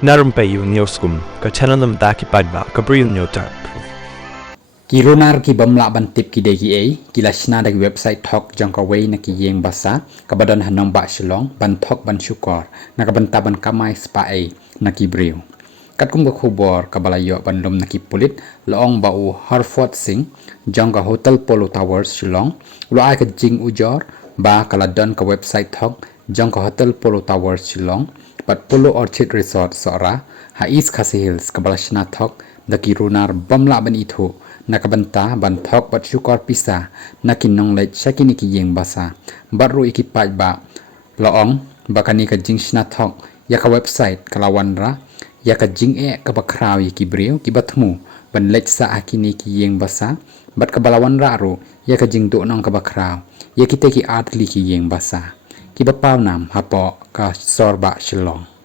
Na Rympei U ka channel nabynta ki paidbah ka Bri U Hynñiewtrep. Ki runar ki bamla bantip ki degi kila Shna dari website thok jong ka wei na ki yeng basa kabadon hanong ba shilong ban thok ban syukor na kabanta ban kamai spa na ki Bri U. Kat kum ka khubor kabalayo ban lom na ki pulit loong ba u Harford sing jong ka Hotel Polo Tower shilong lo ai ka jing ujor ba kaladon ka website thok jong ka Hotel Polo Tower shilong pat Polo Orchid Resort sora ha East Khasi Hills kabala Shna thok da ki runar bamla ban ithu nakabanta ban thok bat syukor pisa na kinong lech sakini ki yeng basa baroh iki paidbah loong bakani ka jing Shna thok ya ka website kalawan ra ya ka jing ka bakraw ki Bri U ki batmu ban lech sa akini ki yeng basa bat kabalawan ra ro ya ka jing do nong ka bakraw ya ki te ki atli ki yeng basa ki bapaw nam hapo ka sorba shilong.